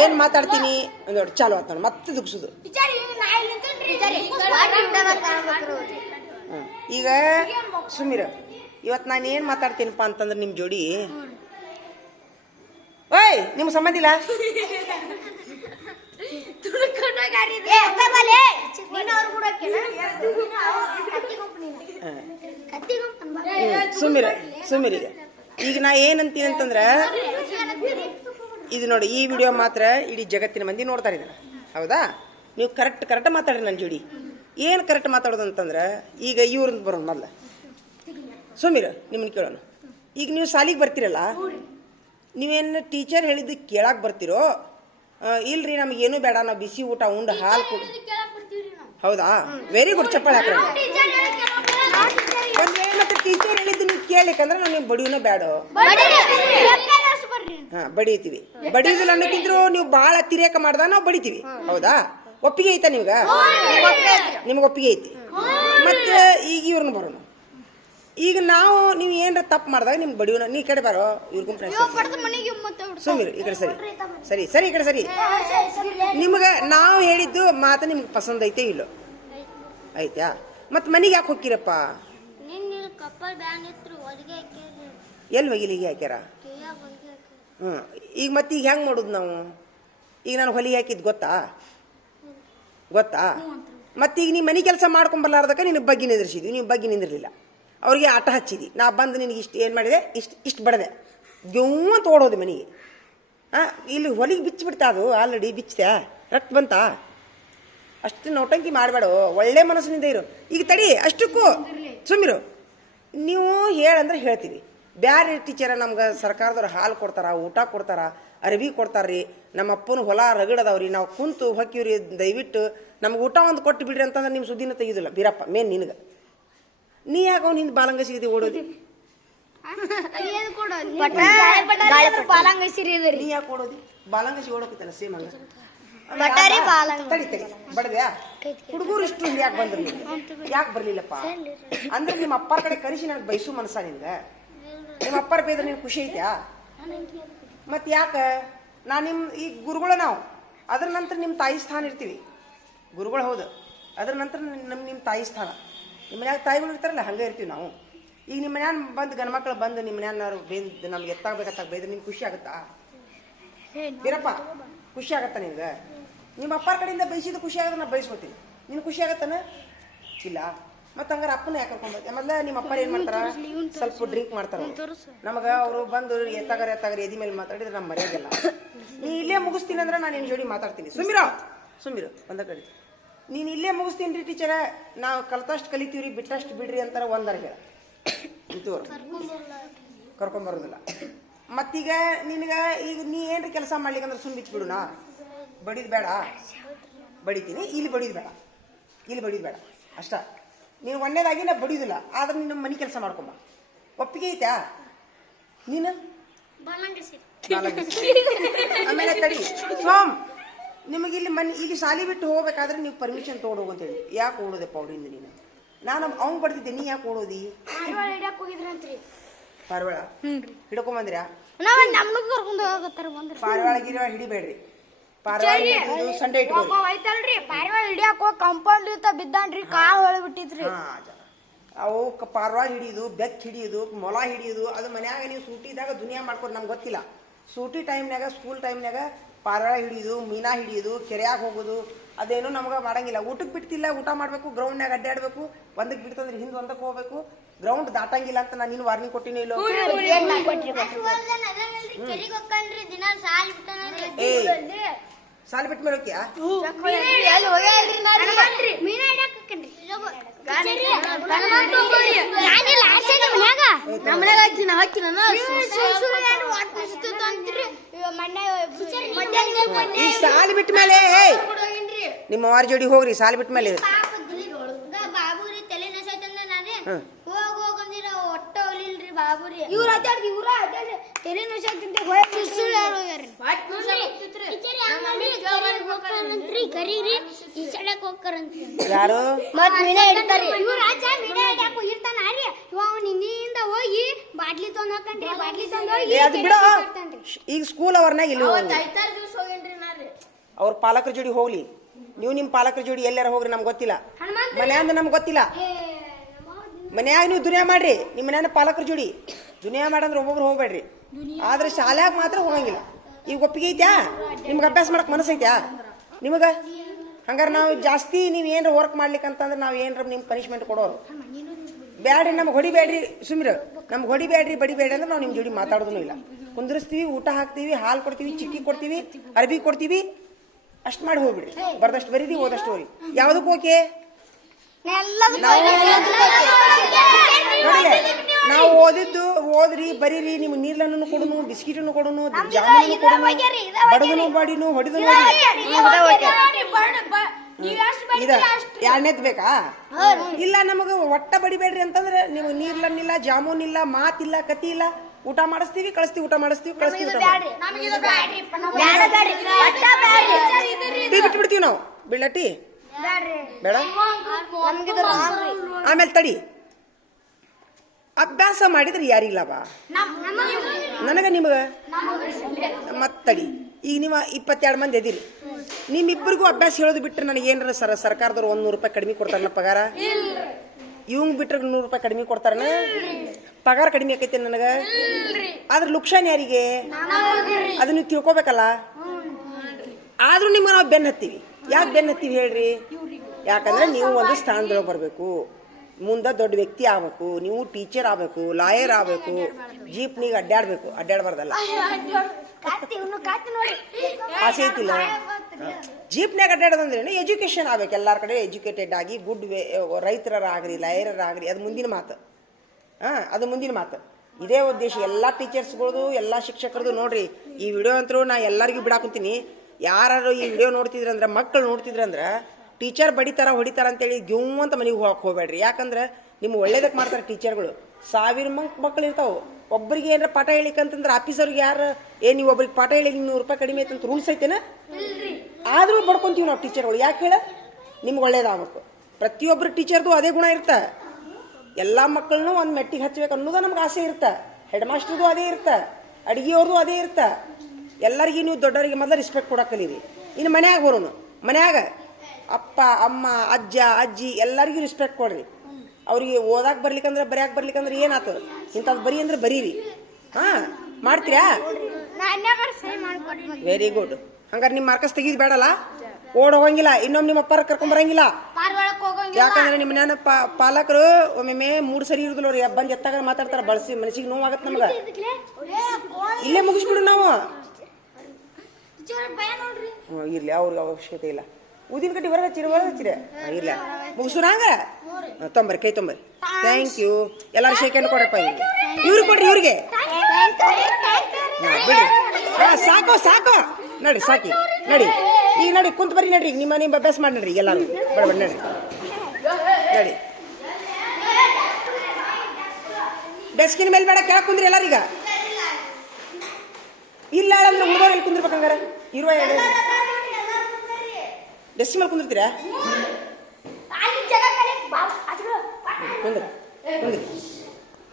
ಏನ್ ಮಾತಾಡ್ತೀನಿ ನೋಡಿ ಚಾಲು ಆತ ನೋಡಿ ಮತ್ತೆ ದುಗ್ಸುದು. ಈಗ ಸುಮೀರ ಇವತ್ತು ನಾನು ಏನ್ ಮಾತಾಡ್ತೀನಪ್ಪ ಅಂತಂದ್ರೆ ನಿಮ್ ಜೋಡಿ ಓಯ್ ನಿಮ್ ಸಂಬಂಧ ಇಲ್ಲ ಸುಮೀರ ಈಗ ನಾ ಏನಂತೀನಿ ಅಂತಂದ್ರ ಇದು ನೋಡಿ ಈ ವಿಡಿಯೋ ಮಾತ್ರ ಇಡೀ ಜಗತ್ತಿನ ಮಂದಿ ನೋಡ್ತಾರೆ ಇದನ್ನ. ಹೌದಾ? ನೀವು ಕರೆಕ್ಟ್ ಮಾತಾಡ್ರಿ ನನ್ನ ಜೋಡಿ. ಏನು ಕರೆಕ್ಟ್ ಮಾತಾಡೋದು ಅಂತಂದ್ರೆ ಈಗ ಇವ್ರನ್ನ ಬರೋಣ ಮೊದಲ ಸುಮೀರ ನಿಮ್ಮನ್ನ ಕೇಳೋಣ. ಈಗ ನೀವು ಸಾಲಿಗೆ ಬರ್ತೀರಲ್ಲ, ನೀವೇನು ಟೀಚರ್ ಹೇಳಿದ್ದು ಕೇಳಕ್ಕೆ ಬರ್ತೀರೋ ಇಲ್ರಿ ನಮಗೇನು ಬೇಡ ನಾವು ಬಿಸಿ ಊಟ ಉಂಡು ಹಾಲು ಕೊಡು. ಹೌದಾ? ವೆರಿ ಗುಡ್, ಚಪ್ಪಾಳೆ ಹಾಕ್ರಿ. ಮತ್ತೆ ಟೀಚರ್ ಹೇಳಿದ್ದು ನೀವು ಕೇಳಲಿಕ್ಕಂದ್ರೆ ನಾವು ನೀವು ಬಡಿಯೋನ ಬೇಡ. ಹಾ ಬಡಿತೀವಿ. ಬಡಿಯೋದಿಲ್ಲ ಅನ್ನೋಕ್ಕಿಂತರೂ ನೀವು ಭಾಳ ತಿರೇಕ ಮಾಡ್ದ ನಾವು ಬಡಿತೀವಿ. ಹೌದಾ? ಒಪ್ಪಿಗೆ ಐತಾ ನಿಮ್ಗೆ? ನಿಮ್ಗೆ ಒಪ್ಪಿಗೆ ಐತಿ. ಮತ್ತೆ ಈಗ ಇವ್ರನ್ನ ಬರೋಣ. ಈಗ ನಾವು ನೀವು ಏನಾರ ತಪ್ಪು ಮಾಡಿದಾಗ ನಿಮ್ಗೆ ಬಡಿಯೋಣ. ನೀ ಕಡೆ ಬಾರೋ ಇವ್ರಿಗೂ ಸುಮೀರ್ ಈ ಕಡೆ ಸರಿ ಈ ಕಡೆ ಸರಿ. ನಿಮ್ಗೆ ನಾವು ಹೇಳಿದ್ದು ಮಾತು ನಿಮ್ಗೆ ಪಸಂದ್ ಐತೆ ಇಲ್ಲೋ? ಐತಾ? ಮತ್ತೆ ಮನೆಗೆ ಯಾಕೆ ಹೋಗ್ತೀರಪ್ಪ? ಎಲ್ಲಿ ಹೊಲಿಗೆ ಹಾಕ್ಯಾರ? ಈಗ ಮತ್ತೆ ಈಗ ಹೆಂಗೆ ಮಾಡೋದು ನಾವು? ಈಗ ನಾನು ಹೊಲಿಗೆ ಹಾಕಿದ್ದು ಗೊತ್ತಾ? ಮತ್ತೀಗ ನೀ ಮನೆ ಕೆಲಸ ಮಾಡ್ಕೊಂಬರ್ಲಾರ್ದಕ್ಕೆ ನಿನಗೆ ಬಗ್ಗೆ ನಿಂದ್ರಿಸಿದ್ವಿ. ನೀವು ಬಗ್ಗೆ ನಿಂದಿರಲಿಲ್ಲ. ಅವ್ರಿಗೆ ಆಟ ಹಚ್ಚಿದಿ. ನಾ ಬಂದು ನಿನಗೆ ಇಷ್ಟು ಏನು ಮಾಡಿದೆ, ಇಷ್ಟು ಬಡದೆ ಗೆವ್ವ ಅಂತ ಓಡೋದು ಮನೆಗೆ. ಇಲ್ಲಿ ಹೊಲಿಗೆ ಬಿಚ್ಚಿಬಿಡ್ತಾ ಅದು ಆಲ್ರೆಡಿ ಬಿಚ್ಚಿದೆ ರಕ್ತ ಬಂತ. ಅಷ್ಟು ನೌಟಂಕಿ ಮಾಡಬೇಡ, ಒಳ್ಳೆ ಮನಸ್ಸಿನಿಂದ ಇರು. ಈಗ ತಡಿ ಅಷ್ಟಕ್ಕೂ ಸುಮ್ಮಿರು. ನೀವು ಹೇಳಂದ್ರೆ ಹೇಳ್ತೀವಿ. ಬ್ಯಾರೆ ಟೀಚರ ನಮ್ಗೆ ಸರ್ಕಾರದವ್ರು ಹಾಲು ಕೊಡ್ತಾರ, ಊಟ ಕೊಡ್ತಾರ, ಅರ್ಬಿ ಕೊಡ್ತಾರ್ರಿ. ನಮ್ಮ ಅಪ್ಪನ ಹೊಲ ರಗಡದವ್ರಿ, ನಾವು ಕುಂತು ಹೊಕ್ಕಿವ್ರಿ. ದಯವಿಟ್ಟು ನಮ್ಗೆ ಊಟ ಒಂದು ಕೊಟ್ಟು ಬಿಡ್ರಿ ಅಂತಂದ್ರೆ ನಿಮ್ಮ ಸುದ್ದಿನ ತೆಗೆದಿಲ್ಲ ಬೀರಪ್ಪ. ಮೇನ್ ನಿನಗೆ ನೀ ಯಾಕೆ ಅವ್ನು ಹಿಂದೆ ಬಾಲಂಗ ಸಿಗದಿ ಓಡೋದಿ? ನೀ ಯಾಕೆ ಓಡೋದಿ? ಬಾಲಂಗಸಿ ಓಡೋಕತ್ತಲ್ಲ ಸೇಮ್ ಹಂಗ. ತಡಿ ಬಡದ್ಯಾ? ಹುಡುಗರು ಇಷ್ಟು ಹಿಂದೆ ಯಾಕೆ ಬಂದ್ರು? ಯಾಕೆ ಬರ್ಲಿಲ್ಲಪ್ಪ ಅಂದ್ರೆ ನಿಮ್ಮ ಅಪ್ಪರ ಕಡೆ ಕರೆಸಿ ನನಗೆ ಬಯಸು ಮನಸ್ಸ ನಿನ್ಗೆ? ನಿಮ್ಮ ಅಪ್ಪರ ಬೇದ್ರೆ ನಿನ್ ಖುಷಿ ಐತ್ಯಾ? ಮತ್ ಯಾಕ? ಈಗ ಗುರುಗಳ ನಾವು ಅದ್ರ ನಂತರ ನಿಮ್ಮ ತಾಯಿ ಸ್ಥಾನ ಇರ್ತೀವಿ. ಗುರುಗಳು ಹೌದು, ಅದ್ರ ನಂತರ ನಿಮ್ಮ ತಾಯಿ ಸ್ಥಾನ. ನಿಮ್ಮ ಮನ್ಯಾಗ ತಾಯಿಗಳು ಇರ್ತಾರಲ್ಲ, ಹಂಗೆ ಇರ್ತೀವಿ ನಾವು. ಈಗ ನಿಮ್ಮ ಮನ್ಯಾನ ಬಂದು ಗಂಡ್ಮಕ್ಳು ಬಂದು ನಿಮ್ಮ ಮನ್ಯಾನ ಬೇಂದು ನಮ್ಗೆ ಎತ್ತಾಗಬೇಕತ್ತಾಗ ಬೈದ್ರೆ ನಿಮ್ಗೆ ಖುಷಿ ಆಗುತ್ತಾ? ಬೀರಪ್ಪ ಖುಷಿ ಆಗತ್ತ ನಿನ್ಗೆ? ನಿಮ್ಮ ಅಪ್ಪರ ಕಡೆಯಿಂದ ಬಯಸಿದ ಖುಷಿ ಆಗೋದು ನಾ ಬಯಸ್ಕೊತೀನಿ. ನಿನ್ ಖುಷಿ ಆಗತ್ತಾನ? ಇಲ್ಲ. ಮತ್ತೆ ಹಂಗಾರೆ ಅಪ್ಪನ ಯಾಕೆ ಕರ್ಕೊಂಡ್ಬರ್ತೀವಿ? ಮೊದಲ ನಿಮ್ಮ ಅಪ್ಪ ಏನ್ ಮಾಡ್ತಾರ, ಸ್ವಲ್ಪ ಡ್ರಿಂಕ್ ಮಾಡ್ತಾರ. ನಮಗ ಅವರು ಬಂದು ಎತ್ತಾಗರ ಎದಿ ಮೇಲೆ ಮಾತಾಡಿದ್ರೆ ನಮ್ಮ ಮರ್ಯಾದಿಲ್ಲ. ನೀ ಇಲ್ಲೇ ಮುಗಿಸ್ತೀನಿ ಅಂದ್ರೆ ನಾನು ನಿನ್ ಜೋಡಿ ಮಾತಾಡ್ತೀನಿ. ಸುಮ್ಮಿರು ಒಂದ ಕಡೆ. ನೀನ್ ಇಲ್ಲೇ ಮುಗಿಸ್ತೀನಿ ರೀ ಟೀಚರ, ನಾವು ಕಲ್ತಷ್ಟು ಕಲಿತೀವ್ರಿ, ಬಿಟ್ಟಷ್ಟು ಬಿಡ್ರಿ ಅಂತಾರ. ಒಂದರ ಹೇಳ ಇಂತವ್ರು ಕರ್ಕೊಂಬರೋದಿಲ್ಲ. ಮತ್ತೀಗ ನಿನಗ ಈಗ ನೀ ಏನ್ರಿ ಕೆಲಸ ಮಾಡ್ಲಿಕ್ಕಂದ್ರೆ ಸುಮ್ ಬಿಚ್ಬಿಡುನಾ? ಬಡಿದ್ ಬೇಡ, ಬಡಿತೀನಿ. ಇಲ್ಲಿ ಬಡಿದ್ ಬೇಡ ಅಷ್ಟ. ನೀನು ಒಂದೇದಾಗಿ ನಾ ಬಡಿಯೋದಿಲ್ಲ, ಆದ್ರೆ ನೀನು ಮನೆ ಕೆಲಸ ಮಾಡ್ಕೊಂಬ. ಒಪ್ಪಿಗೆ ಐತ್ಯಾ? ನೀನು ಆಮೇಲೆ ತಡಿ ಸೋಮ್, ನಿಮಗೆ ಇಲ್ಲಿ ಶಾಲೆ ಬಿಟ್ಟು ಹೋಗ್ಬೇಕಾದ್ರೆ ನೀವು ಪರ್ಮಿಷನ್ ತೊಗೊಂಡು ಹೋಗು ಅಂತ ಹೇಳಿ. ಯಾಕೆ ಓಡೋದಪ್ಪ ಅವ್ರಿಂದ ನೀನು? ನಾನು ಅವ್ನು ಬಡ್ತಿದ್ದೆ, ನೀ ಯಾಕೆ ಓಡೋದಿ? ಪಾರಿವಾಳ ಹಿಡ್ಕೊಂಬಂದ್ರ್ಯಾ? ಪಾರಿವಾಳ ಗಿರಿವಾಳ ಹಿಡಿಬೇಡ್ರಿ. ಪಾರಿವಾಳ ಸಂಡೆ ಇಟ್ಕೊಳ್ರಿ. ಪಾರಿವಾಳ ಹಿಡಿಯಾಕ ಕಂಪೌಂಡ್ ಬಿದ್ದಾನ್ರಿ, ಕಾಳು ಹೊಳ್ಬಿಟ್ಟಿದ್ರಿ. ಅವು ಪಾರಿವಾಳ ಹಿಡಿಯೋದು, ಬೆಕ್ ಹಿಡಿಯೋದು, ಮೊಲ ಹಿಡಿಯೋದು, ಅದು ಮನ್ಯಾಗ ನೀವು ಸೂಟಿದಾಗ ದುನಿಯಾ ಮಾಡ್ಕೊಂಡು ನಮ್ಗೆ ಗೊತ್ತಿಲ್ಲ. ಸೂಟಿ ಟೈಮ್ನಾಗ, ಸ್ಕೂಲ್ ಟೈಮ್ನಾಗ ಪಾರಿವಾಳ ಹಿಡಿಯೋದು, ಮೀನಾ ಹಿಡಿಯೋದು, ಕೆರೆಯಾಗ ಹೋಗೋದು ಅದೇನು ನಮ್ಗೆ ಮಾಡಂಗಿಲ್ಲ. ಊಟಕ್ಕೆ ಬಿಡ್ತಿಲ್ಲ, ಊಟ ಮಾಡ್ಬೇಕು, ಗ್ರೌಂಡ್ನಾಗ ಅಡ್ಡಾಡ್ಬೇಕು. ಒಂದಕ್ಕೆ ಬಿಡ್ತಂದ್ರೆ ಹಿಂದೆ ಒಂದಕ್ಕೆ ಹೋಗ್ಬೇಕು, ಗ್ರೌಂಡ್ ದಾಟಂಗಿಲ್ಲ ಅಂತ ನಾನು ನೀನು ವಾರ್ನಿಂಗ್ ಕೊಟ್ಟಿನಿ ಇಲ್ಲೋ? ಸಾಲಿ ಬಿಟ್ಟ ಮೇಲೆ ಹೋಗ್ಯಾ? ಈ ಸಾಲಿ ಬಿಟ್ಟ ಮೇಲೆ ನಿಮ್ಮ ವಾರ ಜೋಡಿ ಹೋಗ್ರಿ. ಸಾಲಿ ಬಿಟ್ಟ ಮೇಲೆ ಯಾರು ಈಗ ಸ್ಕೂಲ್ ಅವರ್ನಾಗ ಇಲ್ಲಿ ಅವ್ರ ಪಾಲಕರ ಜೋಡಿ ಹೋಗ್ಲಿ, ನೀವು ನಿಮ್ಮ ಪಾಲಕರ ಜೋಡಿ ಎಲ್ಲಾರ ಹೋಗ್ರಿ, ನಮ್ಗೆ ಗೊತ್ತಿಲ್ಲ. ಮನ್ಯಾಂದ ನಮ್ಗೆ ಗೊತ್ತಿಲ್ಲ. ಮನ್ಯಾಗ ನೀವು ದುನಿಯಾ ಮಾಡ್ರಿ, ನಿಮ್ಮ ಮನ್ಯಾನ ಪಾಲಕರ ಜೋಡಿ ದುನಿಯಾ ಮಾಡಂದ್ರೆ ಒಬ್ಬೊಬ್ರು ಹೋಗ್ಬೇಡ್ರಿ. ಆದ್ರೆ ಶಾಲ್ಯಾಗ ಮಾತ್ರ ಹೋಗಂಗಿಲ್ಲ. ಈಗ ಒಪ್ಪಿಗೆ ಐತ್ಯಾ? ನಿಮ್ಗೆ ಅಭ್ಯಾಸ ಮಾಡಕ್ ಮನಸ್ಸೈತ್ಯಾ ನಿಮಗ? ಹಂಗಾರೆ ನಾವು ಜಾಸ್ತಿ ನೀವು ಏನಾರ ವರ್ಕ್ ಮಾಡ್ಲಿಕ್ಕೆ ಅಂತಂದ್ರೆ ನಾವು ಏನಾರ ನಿಮ್ಗೆ ಪನಿಷ್ಮೆಂಟ್ ಕೊಡೋರು ಬ್ಯಾಡ್ರಿ. ನಮ್ಗೆ ಹೊಡಿಬೇಡ್ರಿ, ಸುಮ್ಮಿರ ನಮ್ಗೆ ಹೊಡಿಬೇಡ್ರಿ, ಬಡಿಬೇಡ್ರಿ ಅಂದ್ರೆ ನಾವು ನಿಮ್ಮ ಜೋಡಿ ಮಾತಾಡೋದು ಇಲ್ಲ. ಕುಂದ್ರಿಸ್ತೀವಿ, ಊಟ ಹಾಕ್ತೀವಿ, ಹಾಲು ಕೊಡ್ತೀವಿ, ಚಿಕ್ಕಿ ಕೊಡ್ತೀವಿ, ಅರ್ಬಿ ಕೊಡ್ತೀವಿ, ಅಷ್ಟು ಮಾಡಿ ಹೋಗ್ಬಿಡ್ರಿ. ಬರ್ದಷ್ಟು ಬರೀರಿ, ಓದಷ್ಟು ಓರಿ. ಯಾವುದಕ್ಕೆ ಓಕೆ? ನಾವು ಓದಿದ್ದು ಓದ್ರಿ, ಬರೀರಿ, ನಿಮ್ಗೆ ನೀರ್ಲನ್ನು ಕೊಡುನು, ಬಿಸ್ಕಿಟನ್ನು ಕೊಡುನು, ಜಾಮೂನು ಕೊಡುನು, ಬಡದನು ಬಡಿನು, ಹೊಡಿದನು ಇದ ಎರಡನೇದ್ ಬೇಕಾ? ಇಲ್ಲ ನಮಗ ಒಟ್ಟ ಬಡಿಬೇಡ್ರಿ ಅಂತಂದ್ರೆ ನಿಮ್ಗೆ ನೀರ್ಲನ್ನಿಲ್ಲ, ಜಾಮೂನ್ ಇಲ್ಲ, ಮಾತಿಲ್ಲ, ಕತಿ ಇಲ್ಲ. ಊಟ ಮಾಡಿಸ್ತೀವಿ, ಕಳಿಸ್ತೀವಿ, ಊಟ ಮಾಡಿಸ್ತೀವಿ, ಕಳಿಸ್ತೀವಿ, ಊಟ ಬಿಟ್ಟು ಬಿಡ್ತೀವಿ ನಾವು. ಬಿಳ್ಳಟ್ಟಿ ಬೇಡ. ಆಮೇಲೆ ತಡಿ, ಅಭ್ಯಾಸ ಮಾಡಿದ್ರೆ ಯಾರಿಲ್ಲವಾ? ನನಗ ನಿಮಗ ಮತ್ ತಡಿ. ಈಗ ನೀವು 22 ಮಂದಿ ಎದಿರಿ, ನಿಮ್ಮಿಬ್ಬರಿಗೂ ಅಭ್ಯಾಸ ಹೇಳೋದು ಬಿಟ್ರೆ ನನಗೆ ಏನಾರ ಸರ್ಕಾರದವ್ರು 100 ರೂಪಾಯಿ ಕಡಿಮೆ ಕೊಡ್ತಾರಲ್ಲ ಪಗಾರ? ಇವಂಗ್ ಬಿಟ್ರೆ 100 ರೂಪಾಯಿ ಕಡಿಮೆ ಕೊಡ್ತಾರನ? ಪಗಾರ ಕಡಿಮೆ ಆಕೈತೆ ನನಗ. ಆದ್ರೆ ಲುಕ್ಷಾನ್ ಯಾರಿಗೆ? ಅದನ್ನ ನೀವು ತಿಳ್ಕೊಬೇಕಲ್ಲ. ಆದ್ರೂ ನಿಮ್ಗೆ ನಾವು ಬೆನ್ನ ಹತ್ತೀವಿ. ಯಾಕೆ ಬೆನ್ನ ಹತ್ತೀವಿ ಹೇಳ್ರಿ? ಯಾಕಂದ್ರೆ ನೀವು ಒಂದು ಸ್ಥಾನದೊಳಗೆ ಬರ್ಬೇಕು, ಮುಂದೆ ದೊಡ್ಡ ವ್ಯಕ್ತಿ ಆಗ್ಬೇಕು, ನೀವು ಟೀಚರ್ ಆಗ್ಬೇಕು, ಲಾಯರ್ ಆಗ್ಬೇಕು, ಜೀಪ್ನಿಗೆ ಅಡ್ಡಾಡ್ಬೇಕು. ಅಡ್ಡಾಡ್ಬಾರ್ದಲ್ಲ, ಆಸೆ ಐತಿಲ್ಲ. ಜೀಪ್ನಾಗ ಅಡ್ಡಾಡೋದಂದ್ರೆ ಎಜುಕೇಶನ್ ಆಗ್ಬೇಕು. ಎಲ್ಲಾರ ಕಡೆ ಎಜುಕೇಟೆಡ್ ಆಗಿ ಗುಡ್ ರೈತರಾಗ್ರಿ, ಲಾಯರಾಗ್ರಿ, ಅದು ಮುಂದಿನ ಮಾತು. ಅದು ಮುಂದಿನ ಮಾತು. ಇದೇ ಉದ್ದೇಶ ಎಲ್ಲ ಟೀಚರ್ಸ್ಗಳದು, ಎಲ್ಲ ಶಿಕ್ಷಕರದು. ನೋಡ್ರಿ, ಈ ವಿಡಿಯೋ ಅಂತರೂ ನಾ ಎಲ್ಲರಿಗೂ ಬಿಡಾಕುಂತೀನಿ. ಯಾರು ಈ ವಿಡಿಯೋ ನೋಡ್ತಿದ್ರಂದ್ರೆ, ಮಕ್ಕಳು ನೋಡ್ತಿದ್ರಂದ್ರೆ, ಟೀಚರ್ ಬಡಿತಾರ ಹೊಡಿತಾರ ಅಂತೇಳಿ ಗಿವ್ ಅಂತ ಮನೆಗೆ ಹೋಗಕ್ಕೆ ಹೋಗ್ಬೇಡ್ರಿ. ಯಾಕಂದ್ರೆ ನಿಮ್ಮ ಒಳ್ಳೇದಕ್ಕೆ ಮಾಡ್ತಾರೆ ಟೀಚರ್ಗಳು. 1000 ಮಕ್ಕಳು ಇರ್ತಾವೆ. ಒಬ್ಬರಿಗೆ ಏನಾರ ಪಾಠ ಹೇಳಿಕಂತಂದ್ರೆ ಆಫೀಸರ್ಗೆ ಯಾರು ನೀವು ಒಬ್ರಿಗೆ ಪಾಠ ಹೇಳಿ 100 ರೂಪಾಯಿ ಕಡಿಮೆ ಐತೆ ಅಂತ ರೂಲ್ಸ್ ಐತೆನ? ಆದ್ರೂ ಬಡ್ಕೊಂತೀವಿ ನಾವು ಟೀಚರ್ಗಳು. ಯಾಕೆ ಹೇಳ? ನಿಮ್ಗೆ ಒಳ್ಳೇದಾಗಬೇಕು. ಪ್ರತಿಯೊಬ್ಬರು ಟೀಚರ್ದು ಅದೇ ಗುಣ ಇರ್ತ. ಎಲ್ಲ ಮಕ್ಕಳನ್ನೂ ಒಂದು ಮೆಟ್ಟಿಗೆ ಹಚ್ಬೇಕು ಅನ್ನೋದು ನಮ್ಗೆ ಆಸೆ ಇರ್ತ. ಹೆಡ್ ಮಾಸ್ಟರ್ದು ಅದೇ ಇರ್ತ, ಅಡಿಗೆಯವ್ರದ್ದು ಅದೇ ಇರ್ತ. ಎಲ್ಲರಿಗೂ ನೀವು ದೊಡ್ಡವರಿಗೆ ಮೊದಲು ರೆಸ್ಪೆಕ್ಟ್ ಕೊಡಕ್ಕೆ ಕಲೀರಿ. ಇನ್ನು ಮನ್ಯಾಗ ಬರೋನು, ಮನ್ಯಾಗ ಅಪ್ಪ ಅಮ್ಮ ಅಜ್ಜ ಅಜ್ಜಿ ಎಲ್ಲರಿಗೂ ರೆಸ್ಪೆಕ್ಟ್ ಕೊಡ್ರಿ. ಅವ್ರಿಗೆ ಓದಾಕ್ ಬರ್ಲಿಕ್ಕಂದ್ರೆ ಬರ್ಯಾಕ್ ಬರ್ಲಿಕ್ಕಂದ್ರೆ ಏನಾಗ್ತದ? ಇಂಥದ್ದು ಬರೀ ಅಂದ್ರೆ ಬರೀರಿ. ಮಾಡ್ತೀರಾ? Very good. ಹಂಗಾರೆ ನಿಮ್ಮ ಮಾರ್ಕಸ್ ತೆಗೀದ್ ಬೇಡಲ್ಲ, ಓಡ್ ಹೋಗಂಗಿಲ್ಲ, ಇನ್ನೊಮ್ಮೆ ನಿಮ್ಮ ಅಪ್ಪಾರ ಕರ್ಕೊಂಡ್ ಬರಂಗಿಲ್ಲ. ಯಾಕಂದ್ರೆ ನಿಮ್ಮ ಮನ್ಯಾನ ಪಾಲಕರು ಒಮ್ಮೆ 3 ಸರಿ ಇರುದಿಲ್ಲ. ಅವ್ರು ಬಂದು ಎತ್ತಾಗ ಮಾತಾಡ್ತಾರ, ಬಳಸಿ ಮನಸ್ಸಿಗೆ ನೋವಾಗತ್ತೆ ನಮ್ಗ. ಇಲ್ಲೇ ಮುಗಿಸ್ಬಿಡು ನಾವು. ಇರ್ಲಿ, ಅವ್ರಿಗೆ ಅವಶ್ಯಕತೆ ಇಲ್ಲ. ಉದಿನ ಕಟ್ಟಿ ಹೊರಗೆ ಹಚ್ಚಿರ ಇಲ್ಲ, ಮುಗಿಸೋಣಂಗ. ತೊಂಬರಿ, ಕೈ ತೊಂಬರಿ. Thank you. ಎಲ್ಲಾರು ಶೇಕ್ ಹ್ಯಾಂಡ್ ಕೊಡ್ರಪ್ಪ. ಇವ್ರಿಗೆ ಕೊಡ್ರಿ, ಇವ್ರಿಗೆ ಬಿಡ್ರಿ. ಸಾಕು ಸಾಕು, ನಡಿ ಸಾಕಿ, ನಡಿ. ಈಗ ನಡಿ, ಕುಂತ ಬರ್ರಿ, ನಡ್ರಿ. ನಿಮ್ಮ ಅಭ್ಯಾಸ ಮಾಡಿ ನಡ್ರಿ ಎಲ್ಲಾರು. ಬಡ ನಡ್ರಿ, ನಡಿ. ಡೆಸ್ಕಿನ ಮೇಲೆ ಬೇಡ, ಕೆಳಗೆ ಕುಂದ್ರಿ ಎಲ್ಲಾರೀಗ. ಇಲ್ಲ ಅಂದ್ರೆ ಹುಡುಗರಲ್ಲಿ ಕುಂದಿರ್ಬೇಕಂಗಾರ. ಇರುವ ಡೆಸ್ಕ್ ಮೇಲೆ ಕುಂದಿರ್ತೀರಾ? ಕುಂದ್ರಿ ಕುಂದ್ರಿ.